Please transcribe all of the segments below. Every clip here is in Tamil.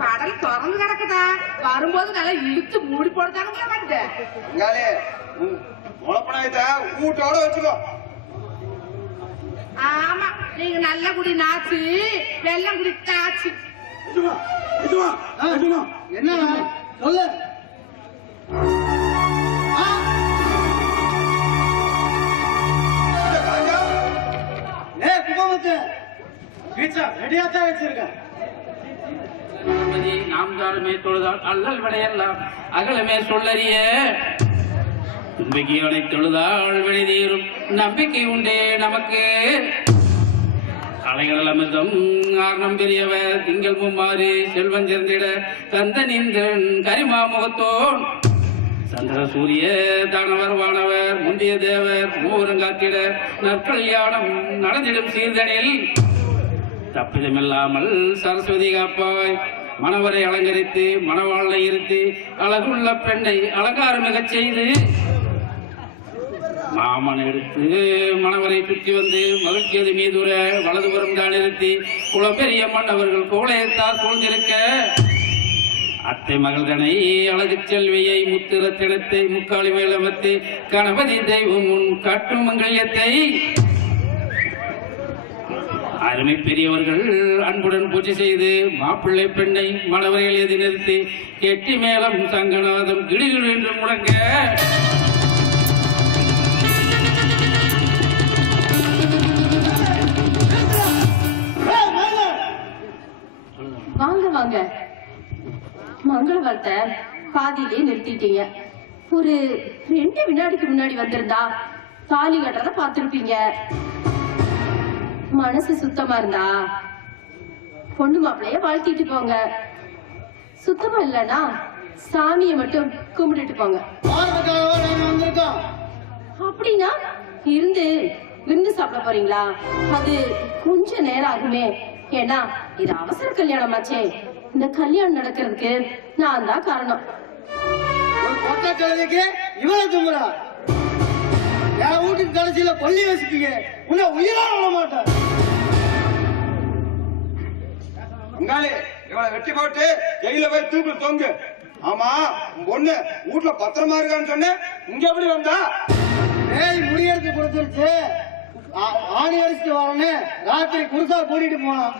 கடல் திறந்து கிடக்குதா வரும்போது நல்லா இழுத்து மூடி போடுதானுங்களா வந்தேன் வீட்டோட வச்சுக்கோ. ஆமா நீங்க நல்ல குடி நாச்சு வெள்ளம் குடி தாச்சு. என்ன சொல்லு. ரெடியாத்தான் வச்சிருக்கேன். நாம் தாருமே தொழுதால் அல்லல் விடையெல்லாம் அகலமே சொல்லறிய நம்பிக்கையோட தொழுதால் வெளிதீரும் நம்பிக்கை உண்டே நமக்கு. அலைகள் அமிர்தம் ஆர்ணம் பெரியவர் திங்கள் மும்மாறு செல்வன் சேர்ந்திட தந்த நின்றன் கரிமா முகத்தோன் சந்திர சூரிய தானவர் வானவர் முந்திய தேவர் மூவரும் காத்திட நற்கல்யாணம் நடந்திடும் சீர்தனில் தப்பிதமில்லாமல் சரஸ்வதி காப்பாய். மணவரை அலங்கரித்து மணவாளை இருத்து அழகுள்ள பெண்ணை அலங்காரம் மிகச் செய்து மாமன் எடுத்து மணவரை சுற்றி வந்து மகிழ்ச்சியது மீதுர வலதுபுறம் தான் நிறுத்தி குளப்பெரிய மன்னவர்கள் கோளையத்தால் சூழ்ந்திருக்க அத்தை மகள்தனை அழகு செல்வியை முத்திரத்தினத்தை முக்காலி வேலமத்தை கணபதி தெய்வம் உன் காட்டும் மங்கல்யத்தை அருமை பெரியவர்கள் அன்புடன் பூஜை செய்து மாப்பிள்ளை பெண்ணை மணவரையில் எதி நிறுத்தி கெட்டி மேளம் சங்கநாதம் கிடுகிடு என்று முழங்க வாங்க வாங்க. மங்களவார்த்தை பாதியிலே நிறுத்திட்டீங்க. ஒரு 2 வினாடிக்கு முன்னாடி வந்திருந்தா தாலி கட்டுறத பார்த்திருப்பீங்க. மனசு சுத்தமா இருந்தா பொண்ணு மாப்பிளைய வாழ்த்திட்டு போங்க. சுத்தமா இல்லன்னா சாமியை மட்டும் கும்பிட்டுட்டு போங்க. அப்படின்னா இருந்து விருந்து சாப்பிட போறீங்களா? அது கொஞ்ச நேரம் ஆகுமே. ஏன்னா இது அவசர கல்யாணமாச்சே. இந்த கல்யாணம் நடக்கிறதுக்கு நான் தான் காரணம். இவ்வளவு தும்புறா என் வீட்டுக்கு கடைசியில கொல்லி வச்சுட்டீங்க. உன்னை உயிரா விட மாட்டேன். இவனை வெட்டி போட்டு ஜெயில போய் தூக்கு தொங்கு. ஆமா பொண்ணு வீட்டுல பத்திரமா இருக்கான்னு சொன்ன. இங்க எப்படி வந்தா? ஏய் முடியறது கொடுத்துருச்சு. ஆணி அடிச்சுட்டு வரேன்னு ராத்திரி குருசா கூட்டிட்டு போனான்.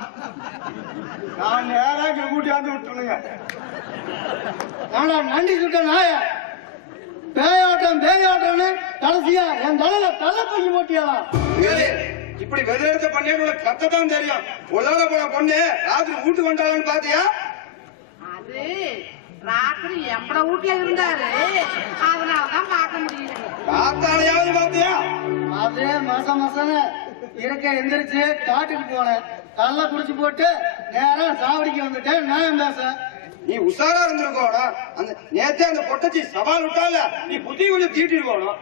நான் நேராக கூட்டி வந்து விட்டுருங்க. நானா நன்றி சுட்ட நாய பேயாட்டம்னு கடைசியா என் தலையில தள்ள தூக்கி போட்டியா? இப்படி வெதிரெடுத்த பண்ணி கத்ததான் தெரியும். உள்ளால போன பொண்ணு ராத்திரி வீட்டுக்கு வந்தாலும் பாத்தியா? அது ராத்திரி எம்பட வீட்டுல இருந்தாரு, அதனாலதான் பார்க்க முடியல. காத்தாலையாவது பாத்தியா? அது மசன்னு இருக்க எந்திரிச்சு காட்டுக்கு போனேன். கல்ல குடிச்சு போட்டு நேரா சாவடிக்கு வந்துட்டேன். நான் பேச நீ உஷாரா இருந்திருக்கோணும். அந்த நேத்தே அந்த பொட்டச்சி சவால் விட்டால நீ புத்தி கொஞ்சம் தீட்டிருக்கோணும்.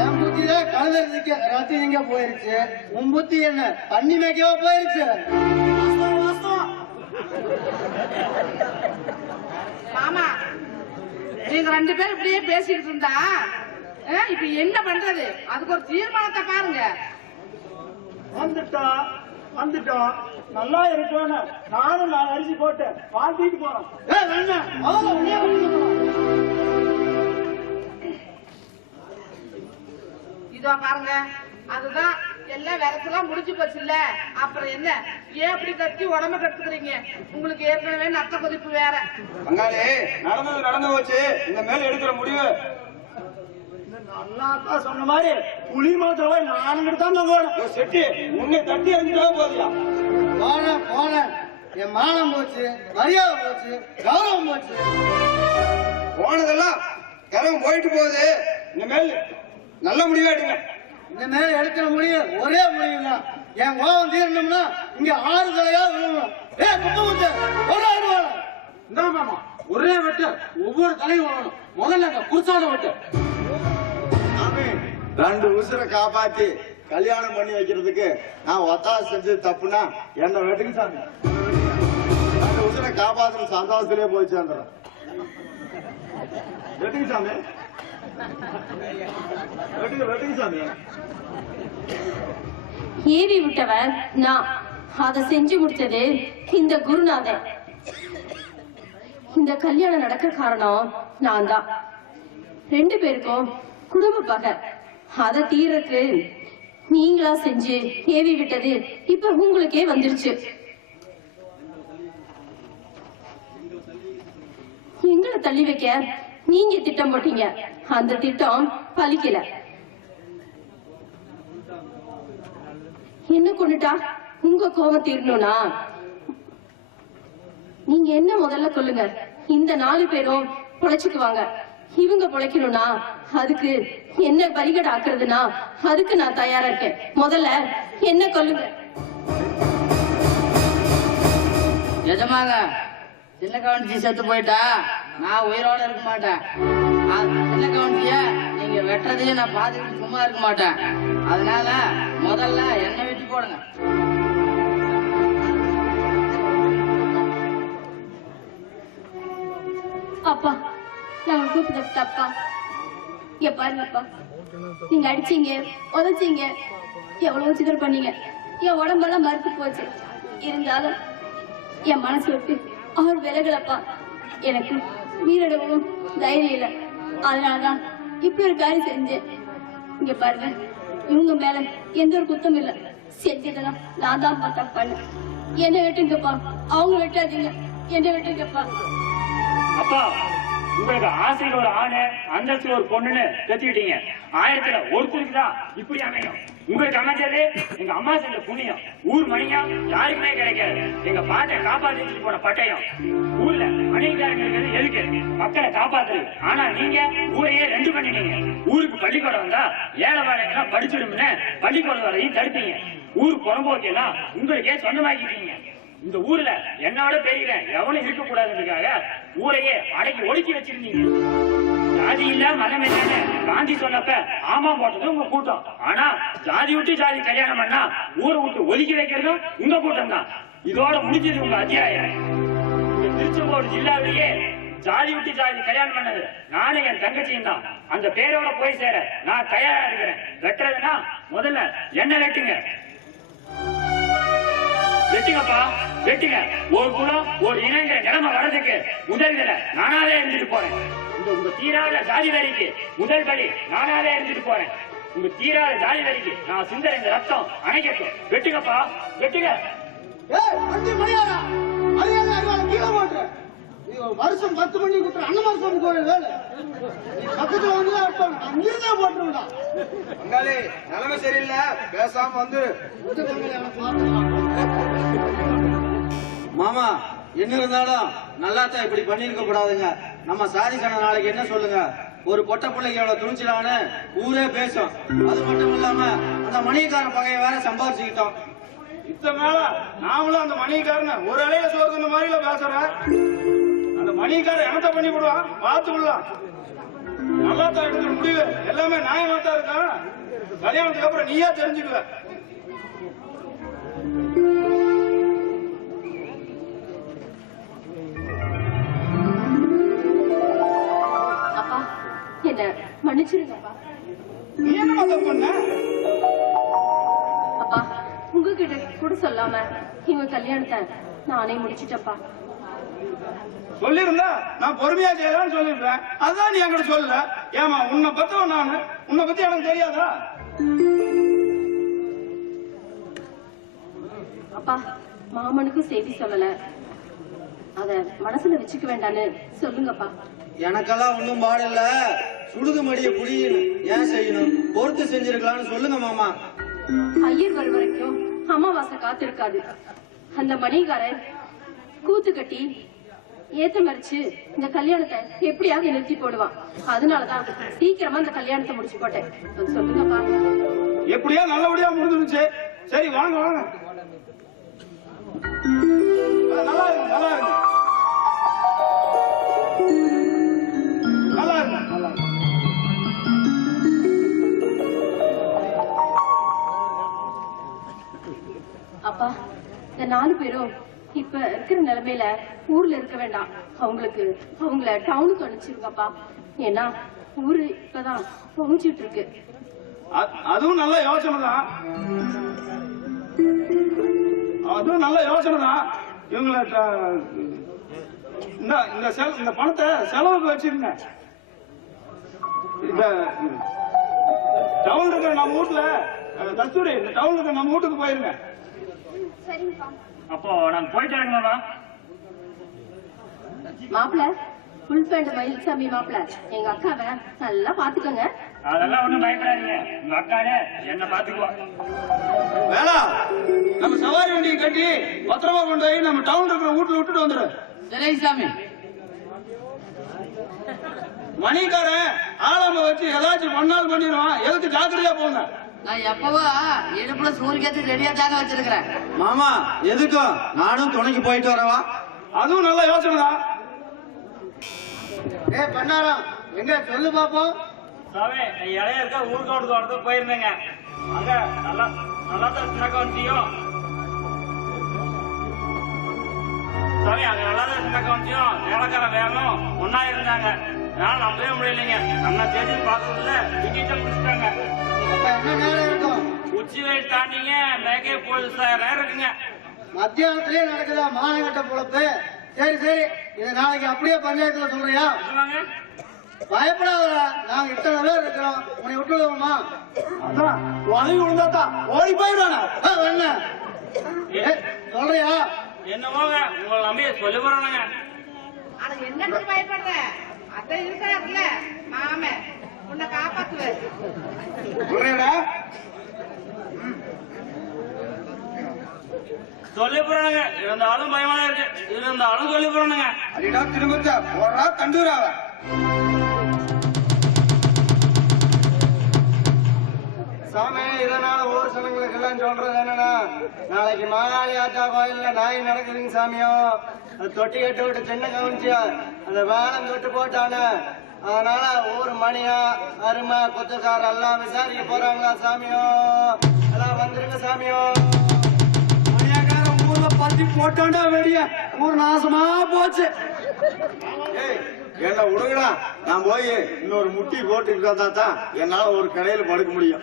என் புத்தியில கலந்துறதுக்கு ரத்தி எங்க போயிருச்சு. உன் புத்தி என்ன தண்ணி மேய்க்கவா போயிருச்சு? மாமா நீங்க 2 பேரும் இப்படியே பேசிக்கிட்டு இருந்தா இப்ப என்ன பண்றது? அதுக்கு ஒரு தீர்மானத்தை பாருங்க. வந்துட்டோம் நல்லா இருக்கோன்னு நானும் 4 அரிசி போட்டு வாழ்த்திட்டு போறோம். இதோ பாருங்க, அதுதான் எல்லாம் விரசெல்லாம் முடிஞ்சு போச்சு இல்ல. அப்புறம் என்ன ஏன் இப்படி கத்தி உடம்ப கட்டுக்கிறீங்க? உங்களுக்கு ஏற்கனவே நத்த கொதிப்பு வேற. பங்காளி நடந்தது நடந்து போச்சு. இந்த மேல எடுக்கிற முடிவு அண்ணாக்கா சொன்ன மாதிரி புலி மாத்திரம் நானும் தான் செட்டி உன்னை தட்டி அடிச்சுட்டா போதியா? போன என் மானம் போச்சு, மரியாதை போச்சு, கௌரவம் போச்சு. போனதெல்லாம் கரவம் போயிட்டு போகுது. இந்த மேல் நல்ல முடிவா எடுங்க. இந்த மேல எடுக்கிற முடிவு ஒரே முடிவு தான். என் கோபம் தீரணும்னா இங்க 6 தலையா விழுணும். மாமா ஒரே வெட்டு ஒவ்வொரு தலையும் வரணும். முதல்ல குறுசாத வெட்டு. 2 உசுரை காப்பாத்தி கல்யாணம் பண்ணி வைக்கிறதுக்கு நான் ஒத்தாசை செஞ்சது தப்புனா என்ன வெட்டுக்கு சாமி. 2 உசுரை காப்பாத்துற சந்தோஷத்திலே போய் சேர்ந்துடும். வெட்டுக்கு சாமி, வெட்டுக்கு சாமி. ஏவி விட்டவன் நான். அதை செஞ்சு முடிச்சது இந்த குருநாதன். இந்த கல்யாணம் நடக்க காரணம் நான் தான். 2 பேருக்கும் குடும்ப பகை, அதை தீரக்கு நீங்களா செஞ்சு ஏவி விட்டது இப்ப உங்களுக்கே வந்துருச்சு. எங்களை தள்ளி வைக்க நீங்க திட்டம் போட்டீங்க, அந்த திட்டம் பலிக்கல. என்ன கொண்டுட்டா உங்க கோபம் தீரணும்னா நீங்க என்ன முதல்ல கொல்லுங்க. இந்த 4 பேரும் பொழைச்சுக்குவாங்க. இவங்க பொழைக்கணும்னா அதுக்கு என்ன பலிகடை ஆக்குறதுன்னா அதுக்கு நான் தயாரா இருக்கேன். முதல்ல என்ன கொல்லுங்க. நிஜமாங்க சின்ன கவனிச்சி செத்து போயிட்டா நான் உயிரோட இருக்க மாட்டேன். சின்ன கவனிச்சிய நீங்க வெட்டுறதையும் நான் பாத்துக்கிட்டு சும்மா இருக்க மாட்டேன். அதனால முதல்ல என்ன வெட்டி போடுங்க. அப்பா, நான் கூப்பிட்டு தப்பா? இங்க பாருங்கப்பா, நீங்க அடிச்சீங்க, உதச்சீங்க, எவ்வளவு சிதர் பண்ணீங்க. என் உடம்பெல்லாம் மறுத்து போச்சு. இருந்தாலும் என் மனசு விட்டு அவர் விலகலப்பா. எனக்கு வீரடவும் தைரியம் இல்லை. அதனாலதான் இப்படி ஒரு காரியம் செஞ்சேன். இங்க பாருங்க, இவங்க மேல எந்த ஒரு குத்தம் இல்லை. செஞ்சதெல்லாம் நான் தான் பார்த்தா பண்ண. என்ன வெட்டுங்கப்பா, அவங்க வெட்டாதீங்க, என்ன வெட்டுங்கப்பா. அப்பா, உங்களுக்கு ஆசையில் ஒரு ஆணு, அந்தஸ்து ஒரு பொண்ணுன்னு பெற்றுக்கிட்டீங்க. 1000த்துல ஒருத்தருக்கு தான் இப்படி அமையும். உங்களுக்கு அமைச்சது எங்க அம்மா செஞ்ச புண்ணியம். ஊர் மணியம் யாருக்குமே கிடைக்காது. எங்க பாட்டை காப்பாத்திட்டு போன பட்டயம். ஊர்ல மணிக்காரங்க இருக்கிறது எதுக்கு? மக்களை காப்பாத்துறது. ஆனா நீங்க ஊரையே 2 பண்ணிட்டீங்க. ஊருக்கு பள்ளிக்கூடம் வந்தா ஏழை வாழைகள்லாம் படிச்சிடும்னு பள்ளிக்கூடம் வரையும் தடுத்தீங்க. ஊர் புறம்போக்கெல்லாம் உங்களுக்கே சொந்தமாக்கிட்டீங்க. இந்த ஊர்ல என்னோட பெரியல எவனும் இருக்க கூடாதுக்காக ஊரையே அடக்கி ஒடுக்கி வச்சிருந்தீங்க. ஜாதி இல்ல மதம் இல்லன்னு காந்தி சொன்னப்ப ஆமா போட்டது உங்க கூட்டம். ஆனா ஜாதி விட்டு ஜாதி கல்யாணம் பண்ணா ஊரை விட்டு ஒதுக்கி வைக்கிறதும் உங்க கூட்டம் தான். இதோட முடிஞ்சது உங்க அத்தியாயம். இந்த திருச்செங்கோடு ஜில்லாவிலேயே ஜாதி விட்டு ஜாதி கல்யாணம் பண்ணது நானும் என் தங்கச்சியும் தான். அந்த பேரோட போய் சேர நான் தயாரா இருக்கிறேன். வெட்டுறதுன்னா முதல்ல என்ன வெட்டுங்க. வெட்டுங்கப்பா, வெட்டுங்க. ஒரு குலம் ஒரு இனங்கிற நிலைமை வர்றதுக்கு முதல் விலை நானாவே இருந்துட்டு போறேன். உங்க தீராத ஜாதி வரிக்கு முதல் பலி நானாவே இருந்துட்டு போறேன். உங்க தீராத ஜாதி வரிக்கு நான் சிந்தர இந்த ரத்தம் அணைக்கட்டும். வெட்டுங்கப்பா, வெட்டுங்க. வருஷம் 10 மணி குத்துற அண்ணமார் சாமி கோயில் வேலை பக்கத்துல வந்து அங்கிருந்தா போட்டுருந்தா. பங்காளி, நிலைமை சரியில்லை, பேசாம வந்து. மாமா, என்ன இருந்தாலும் நல்லாத்தான் இப்படி பண்ணிருக்க கூடாதுங்க. நம்ம சாதிக்கான நாளைக்கு என்ன சொல்லுங்க? ஒரு பொட்ட பிள்ளைக்கு எவ்வளவு துணிச்சலான்னு ஊரே பேசும். அது மட்டும் இல்லாம அந்த மணியக்கார பகையை வேற சம்பாதிச்சுக்கிட்டோம். இத்தனை நாளா நாமளும் அந்த மணியக்காரன ஒரு அலைய சோதனை மாதிரில பேசுற. அந்த மணியக்காரன் என்னத்த பண்ணி விடுவான் பார்த்துக்கலாம். நல்லா தான் எடுக்கிற முடிவு எல்லாமே நியாயமா தான் இருக்கான். கல்யாணத்துக்கு அப்புறம் நீயா தெரிஞ்சுக்குவ. அப்பா, என்ன மன்னிச்சிருங்கப்பா. நீ என்ன மதம் பண்ண? அப்பா, உங்ககிட்ட கூட சொல்லாம இவங்க கல்யாணத்தை நானே முடிச்சிட்டப்பா. சொல்லிருந்தா நான் பொறுமையா செய்யலாம்னு சொல்லிருப்பேன். அதான் நீ என்கிட்ட சொல்லல. ஏமா, உன்னை பத்தவன் நானு, உன்னை பத்தி எனக்கு தெரியாதா? அப்பா, மாமனுக்கும் செய்தி சொல்லல, அத மனசுல வச்சுக்க வேண்டான்னு சொல்லுங்கப்பா. எனக்கெல்லாம் ஒண்ணும் பாடல. சுடுது மடிய புடியணும் ஏன் செய்யணும்? பொறுத்து செஞ்சிருக்கலாம்னு சொல்லுங்க மாமா. ஐயர் வரும் வரைக்கும் அமாவாசை காத்திருக்காது. அந்த மணிகாரன் கூத்து கட்டி ஏத்த மறிச்சு இந்த கல்யாணத்தை எப்படியாவது நிறுத்தி போடுவான். அதனாலதான் சீக்கிரமா இந்த கல்யாணத்தை முடிச்சு போட்டேன். சொல்லுங்கப்பா. எப்படியா நல்லபடியா முடிஞ்சிருச்சு. சரி, வாங்க வாங்க. நல்லா இருக்கு, நல்லா இருக்கு, நல்லா இருக்கு, நல்லா இருக்கு. அப்பா, இந்த 4 பேரும் இப்ப இருக்கிற நிலைமையில ஊர்ல இருக்க வேண்டாம். அவங்கள டவுனுக்கு அனுப்பிச்சிருங்கப்பா. ஏன்னா ஊரு இப்பதான் பொங்கிட்டு இருக்கு. அதுவும் நல்ல யோசனை தான். அதுவும் நல்ல யோசனை தான். இவங்களை இந்த பணத்தை செலவுக்கு வச்சிருங்க. இந்த டவுன் இருக்கிற நம்ம வீட்டுல கஸ்தூரி, இந்த டவுன் இருக்கிற நம்ம வீட்டுக்கு போயிருங்க. அப்போ நாங்க போயிட்டு இருக்கணும்டா. மாப்பிள்ள ஃபுல் பேண்ட் மயில்சாமி மாப்பிள்ள எங்க அக்காவை நல்லா பாத்துக்கோங்க. அதெல்லாம் ஒண்ணும் பயப்படாதீங்க, உங்க அக்கானே என்ன பாத்துக்குவா. வேணா, நம்ம சவாரி வண்டியை கட்டி பத்திரமா கொண்டு போய் நம்ம டவுன் இருக்கிற வீட்டுல விட்டுட்டு வந்துடு. சரி சாமி. மணிக்காரன் ஆளாம வச்சு ஏதாச்சும் பண்ணாலும் பண்ணிடுவான். எதுக்கு ஜாக்கிரதையா போங்க. நான் எப்பவோ இடுப்புல சூரியத்து ரெடியா தாங்க வச்சிருக்கிறேன். மாமா எதுக்கும் நானும் துணைக்கு போயிட்டு வரவா? அதுவும் நல்ல யோசனை தான். பண்ணாரம் எங்க சொல்லு பாப்போம். சாமி, இளைய இருக்க ஊர்கோட்டுக்கு வரது போயிருந்தேங்க. அங்க நல்லா தான் சின்ன கவனிச்சியும் சாமி, அங்க நல்லா தான் சின்ன கவனிச்சியும் வேலைக்கார வேலும் ஒன்னா இருந்தாங்க. அதனால நம்பவே முடியலைங்க. நம்ம தேதி பார்க்கறதுல டிக்கெட்டை முடிச்சிட்டாங்க. என்ன நேரம் இருக்கும்? உச்சி வெயில் தாண்டிங்க மேகே போலீஸ் இருக்குங்க. மத்தியானத்திலே நடக்குதா மானகட்ட பொழப்பு? சரி சரி, இது நாளைக்கு அப்படியே பஞ்சாயத்துல சொல்றியா? பயப்படாதா, நாங்க இத்தனை பேர் இருக்கிறோம். உன்னை விட்டுடுவோமா? அதான் உதவி விழுந்தாத்தான் ஓடி போயிடுவானே. சொல்றியா? என்னமோங்க உங்களை நம்பி சொல்லி போறானுங்க. ஆனா என்னத்துக்கு பயப்படுற? அதான் இருக்காருல்ல மாமே, உன்னை காப்பாத்துவாரு. சொல்றேடா. சொல்லி போறானுங்க. இருந்தாலும் பயமா இருக்கு. இருந்தாலும் சொல்லி போறானுங்க. அடிடா திரும்ப போறா கண்டூராவ. சாமி, இதனால ஊர் சனங்களுக்கு எல்லாம் சொல்றது என்னன்னா, நாளைக்கு மாகாளி ஆத்தா கோயில்ல நாய் நடக்குதுங்க சாமியோ. அது தொட்டி கட்டு விட்டு சின்ன கவனிச்சு அந்த வேலம் தொட்டு போட்டானு. அதனால ஊர் மணியா அருமை குத்துக்கார எல்லாம் விசாரிக்க போறாங்களா சாமியோ. எல்லாம் வந்துருங்க சாமியோ. மணியாக்காரன் ஊர்ல பத்தி போட்டாண்டா வெடிய ஊர் நாசமா போச்சு. என்ன விடுங்கடா, நான் போய் இன்னொரு முட்டி போட்டுக்கிட்டு வந்தா தான் என்னால ஒரு கடையில படுக்க முடியும்.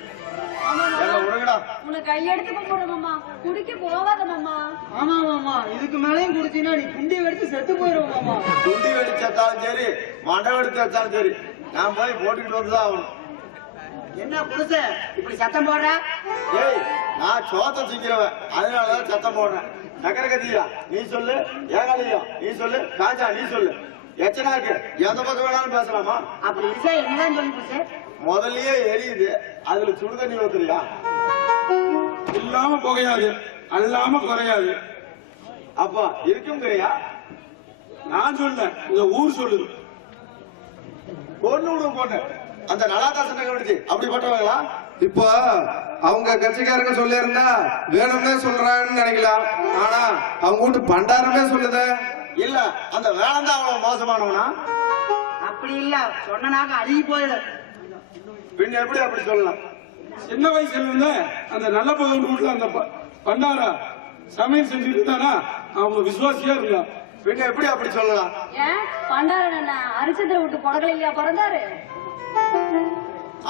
என்ன விடுங்கடா. உன்னை கையெடுத்து போடுறோம்மா, குடிக்க போவாத மாமா. ஆமா மாமா, இதுக்கு மேலேயும் குடிச்சினா நீ குண்டி வெடிச்சு செத்து போயிடும் மாமா. குண்டி வெடிச்சு வச்சாலும் சரி, மண்டை வெடிச்சு வச்சாலும் சரி, நான் போய் போட்டுக்கிட்டு வந்துதான் ஆகணும். என்ன புதுச இப்படி சத்தம் போடுற? ஏய், நான் சோத்த சிக்கிறவன், அதனாலதான் சத்தம் போடுறேன். சக்கர கத்தியா நீ சொல்லு, ஏகாலியா நீ சொல்லு, காஜா நீ சொல்லு. எச்சனா இருக்கு, எந்த பக்கம் வேணாலும் பேசலாமா? அப்படி விஷயம் என்னதான் சொல்லி புதுசு? முதல்லயே எரியுது, அதுல சுடுதண்ணி ஊத்துறியா? இல்லாம புகையாது, அல்லாம குறையாது. அப்பா இருக்குங்கிறியா? நான் சொல்ல, இந்த ஊர் சொல்லுது. பொண்ணு விடும் பொண்ணு, அந்த நலாதாசனை கவனிச்சு அப்படிப்பட்டவங்களா? இப்போ அவங்க கட்சிக்காரங்க சொல்லி இருந்தா வேணும்னே சொல்றாங்கன்னு நினைக்கலாம். ஆனா அவங்க வீட்டு பண்டாரமே சொல்லுது. இல்ல, அந்த வேலை தான் அவ்வளவு மோசமானவனா? அப்படி இல்ல, சொன்னாக்க அழுகி போயிடும். பின்ன எப்படி அப்படி சொல்லலாம்? சின்ன வயசுல இருந்து அந்த நல்ல பகல் வீட்டுல அந்த பண்டாரா சமையல் செஞ்சுட்டு இருந்தானா அவங்க விசுவாசியா இருந்தான். பின்ன எப்படி அப்படி சொல்லலாம்? ஏன் பண்டாரன் என்ன அரிசந்திர விட்டு கொடகலையா பிறந்தாரு?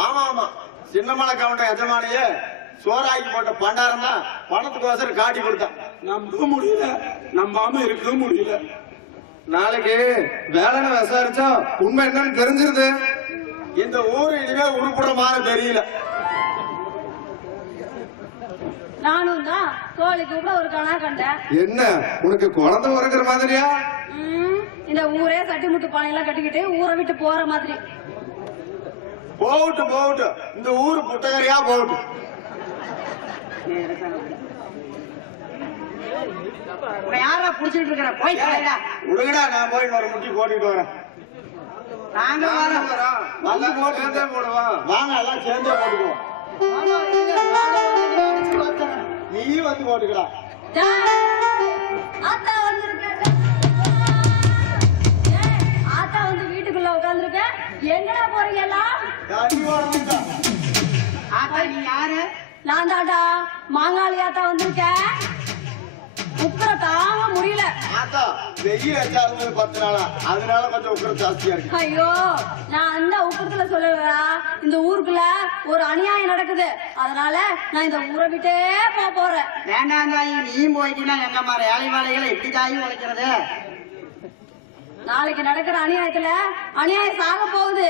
ஆமா ஆமா, சின்னமலை கவுண்ட எஜமானியே சோறாக்கி போட்ட பண்டாரம் தான் பணத்துக்கோசரம் காட்டி கொடுத்தான். நம்ப முடியல, நம்பாம இருக்க முடியல. நாளைக்கு வேலைன்னு விசாரிச்சா உண்மை என்னன்னு தெரிஞ்சிருது. இந்த ஊரு இனிமே உருப்படுற மாதிரி தெரியல. நானும் தான் கோழிக்கு கூட ஒரு கணா கண்டேன். என்ன உனக்கு குழந்தை உறங்குற மாதிரியா? இந்த ஊரே சட்டி முட்டு பானையெல்லாம் கட்டிக்கிட்டு ஊரை விட்டு போற மாதிரி. போகட்டும் போகட்டும், இந்த ஊரு புட்டகரையா போகட்டும். யாரா புடிச்சிட்டு இருக்கிற? போய் கலைடா. விடுங்கடா, நான் போய் இன்னொரு முட்டி போட்டுட்டு வரேன். நாங்க வரோம். வந்து போட்டு சேர்ந்தே போடுவோம். வாங்க, எல்லாம் சேர்ந்தே போட்டுக்குவோம். நீ வந்து போட்டுக்கடா. ஆத்தா வந்து வீட்டுக்குள்ள உட்கார்ந்துருக்க. எங்கடா போறீங்க எல்லாம்? ஆத்தா நீ யாரு? நான் தாண்டா மாங்காளி ஆத்தா வந்திருக்கேன். உக்கர தாங்க முடியல. ஆத்தா வெயில் வச்சாலும் 10 நாளா அதனால கொஞ்சம் உக்கரம் ஜாஸ்தியா இருக்கு. ஐயோ நான் அந்த உக்கரத்துல சொல்லலடா. இந்த ஊருக்குள்ள ஒரு அநியாயம் நடக்குது. அதனால நான் இந்த ஊரை விட்டே போறேன். வேண்டாம் தாயி, நீயும் போயிட்டீங்கன்னா எங்க மாதிரி ஏழை வாழைகளை எப்படி தாயும் உழைக்கிறது? நாளைக்கு நடக்கிற அநியாயத்துல அநியாயம் சாக போகுது.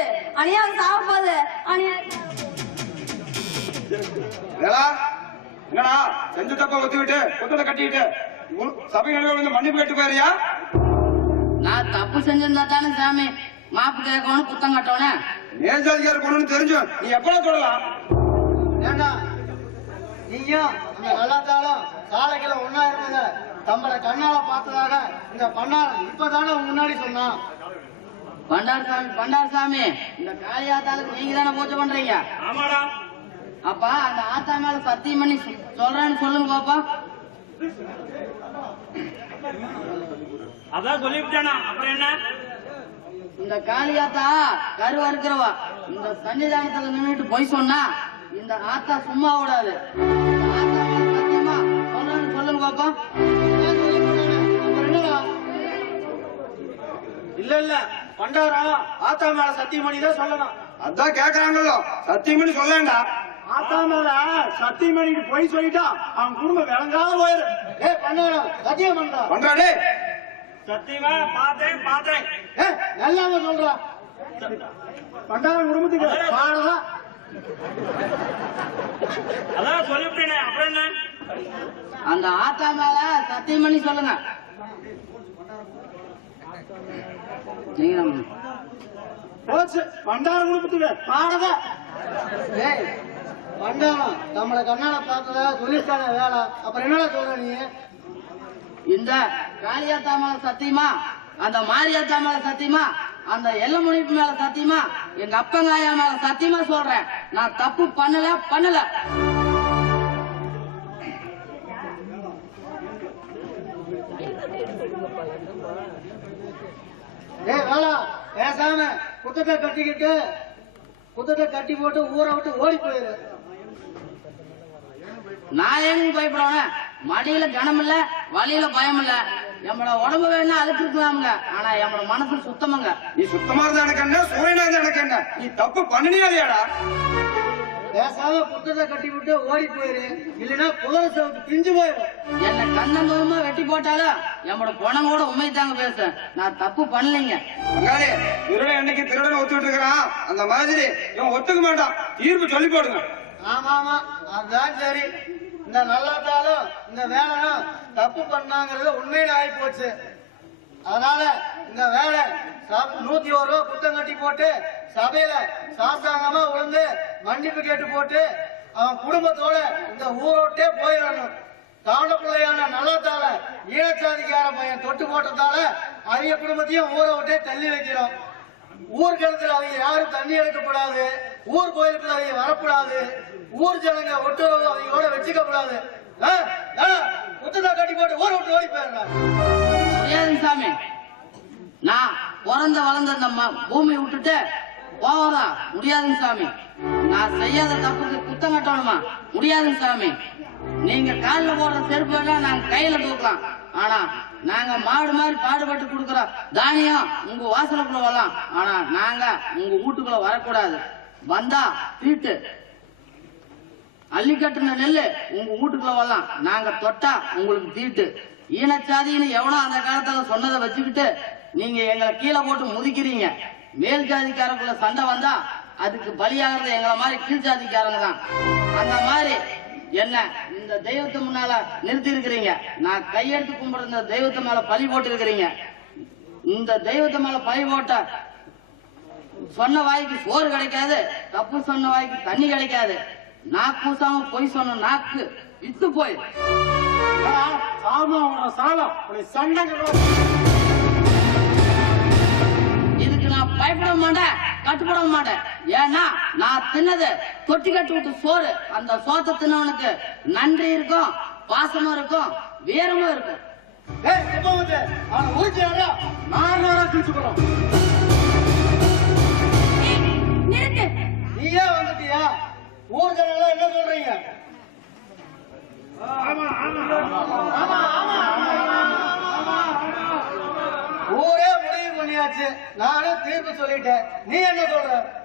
என்னடா செஞ்ச தப்ப ஒத்துக்கிட்டு குத்தத்தை கட்டிட்டு சபை நடுவில் வந்து மன்னிப்பு கேட்டு போறியா? நான் தப்பு செஞ்சிருந்தா தானே சாமி மாப்பு கேட்கணும், குத்தம் கட்டணும். மேல்ஜாதிகார பொண்ணுன்னு தெரிஞ்சும் நீ எப்படா சொல்லலாம்? ஏண்டா நீயும் அந்த நல்லாத்தாலும் சாலைகளை ஒன்னா இருந்தத தம்பளை கண்ணால பார்த்ததாக இந்த பண்ணாரம் இப்பதானே முன்னாடி சொன்னான். பண்டார் சாமி இந்த காளியாத்தாளுக்கு நீங்க தானே பூஜை பண்றீங்க? ஆமாடா. அப்பா அந்த ஆத்தா மேல சத்தியம் பண்ணி சொல்றேன்னு சொல்லுங்க பாப்பா. அதான் சொல்லிவிட்டானா, அப்புறம் என்ன? இந்த காளியாத்தா கருவா இருக்கிறவா இந்த சன்னிதானத்துல நின்றுட்டு போய் சொன்னா இந்த ஆத்தா சும்மா விடாது. ஆத்தா மேல சத்தியமா சொல்றேன்னு சொல்லுங்க பாப்பா. இல்ல பண்டாரம் ஆத்தா மேல சத்தியம் பண்ணி தான் சொல்லணும். அதான் கேக்குறாங்களோ, சத்தியம் பண்ணி சொல்லேண்டா. ஆத்தா மேல சத்தியம் பண்ணிட்டு போய் சொல்லிட்டா அவன் குடும்பம் விளங்காத போயிரு. பண்ணாரம் சத்தியம் பண்றா பண்றாடே. சத்தியமா பார்த்தேன். நல்லாம சொல்றா. பண்டாரம் குடும்பத்துக்கு பாடதான். அதான் சொல்லிவிட்டேனே, அப்புறம் என்ன? அந்த ஆத்தா மேல சத்தியம் பண்ணி சொல்லுங்க. நீங்க போச்சு பண்டாரம் குடும்பத்துக்கு பாடதான். பண்ணாரம் நம்மள கண்ணால பார்த்ததா சொல்லிட்டான வேலை. அப்புறம் என்னடா சொல்ற நீ? இந்த காளியாத்தா மேல சத்தியமா, அந்த மாரியாத்தா மேல சத்தியமா, அந்த எல்ல முனிப்பு மேல சத்தியமா, எங்க அப்பங்காயா மேல சத்தியமா சொல்றேன், நான் தப்பு பண்ணல. வேளா பேசாம குத்தத்தை கட்டி போட்டு ஊரை விட்டு ஓடி போயிரு. நான் ஏன் பயப்படுவேன்? மடியில கனம் இல்ல, வழியில பயம் இல்ல. நம்மள உடம்பு வேணா அதுக்கு இருக்கலாமுங்க, ஆனா நம்மள மனசு சுத்தமுங்க. நீ சுத்தமா இருந்தா எனக்கு என்ன, சூரியனா இருந்தா எனக்கு என்ன? நீ தப்பு பண்ணினியாடியாடா? பேசாம குத்தத்தை கட்டி விட்டு ஓடி போயிரு, இல்லைன்னா புலர் சவுக்கு பிஞ்சு போயிடும். என்ன கண்ணந்தோமா வெட்டி போட்டாலும் நம்மளோட பணம் கூட உண்மை தாங்க பேச. நான் தப்பு பண்ணலைங்க. திருடன் என்னைக்கு திருடனை ஒத்துக்கிட்டு இருக்கிறான், அந்த மாதிரி இவன் ஒத்துக்க மாட்டான். தீர்ப்பு சொல்லி போடுங்க. ஆமா அதுதான் சரி. இந்த நல்லாத்தாலும் இந்த வேலையும் தப்பு பண்ணாங்கிறது உண்மையில ஆகி போச்சு. அதனால இந்த வேலை 101 ரூபா குத்தம் கட்டி போட்டு சபையில சாஸ்தாங்கமா விழுந்து மன்னிப்பு கேட்டு போட்டு அவன் குடும்பத்தோட இந்த ஊரோட்டே போயிடணும். தாண்ட பிள்ளையான நல்லாத்தால ஈழச்சாதிக்கார பையன் தொட்டு போட்டதால அரிய குடும்பத்தையும் ஊரை விட்டே தள்ளி வைக்கிறோம். ஊர் கிணத்துல அவங்க யாரும் தண்ணி எடுக்கப்படாது, ஊர் கோயிலுக்குள்ள அவங்க வரக்கூடாது, ஊர் ஜனங்க ஒட்டுறவு அவங்களோட வச்சுக்க கூடாது. குத்தத்தை கட்டி போட்டு ஊரை விட்டு ஓடி போயிடுறாங்க. சாமி, நான் பிறந்த வளர்ந்த இந்த பூமி விட்டுட்டு போவதா முடியாதுங்க சாமி. நான் செய்யாத தப்புக்கு குத்தம் கட்டணுமா? முடியாதுங்க சாமி. நீங்க காலில் போடுற செருப்பு வேணா நாங்க கையில தூக்கலாம், ஆனா நாங்க மாடு மாதிரி பாடுபட்டு கொடுக்குற தானியம் உங்க வாசலுக்குள்ள வரலாம், ஆனா நாங்க உங்க வீட்டுக்குள்ள வரக்கூடாது. வந்தா தீட்டு. அள்ளி கட்டுன நெல்லு உங்க வீட்டுக்குள்ள வரலாம், நாங்க தொட்டா உங்களுக்கு தீட்டு. ஈனச்சாதின்னு எவனோ அந்த காலத்துல சொன்னதை வச்சுக்கிட்டு நீங்க எங்களை கீழே போட்டு முதிக்கிறீங்க. மேல் ஜாதிக்காரக்குள்ள சண்டை வந்தா அதுக்கு பலியாகிறது எங்களை மாதிரி கீழ் ஜாதிக்காரங்க தான். அந்த மாதிரி என்ன இந்த தெய்வத்தை முன்னால நிறுத்தி இருக்கிறீங்க. நான் கையெடுத்து கும்பிடுற இந்த தெய்வத்தை மேல பழி போட்டு இருக்கிறீங்க. இந்த தெய்வத்தை மேல பழி போட்ட சொன்ன வாய்க்கு சோறு கிடைக்காது, தப்பு சொன்ன வாய்க்கு தண்ணி கிடைக்காது. நாக்கு பூசாம பொய் சொன்ன நாக்கு வித்து போய் இதுக்கு நான் பயப்பட மாட்டேன், கட்டுப்பட மாட்டேன். ஏன்னா நான் தின்னது தொட்டி கட்டு விட்டு சோறு. அந்த சோத்தை தின்னவனுக்கு நன்றி இருக்கும், பாசமும் இருக்கும், வீரமும் இருக்கும். நீயே வந்துட்டியா? ஊர் ஜனங்களா என்ன சொல்றீங்க? ஆச்சு. நானே தீர்ப்பு சொல்லிட்டேன். நீ என்ன சொல்ற?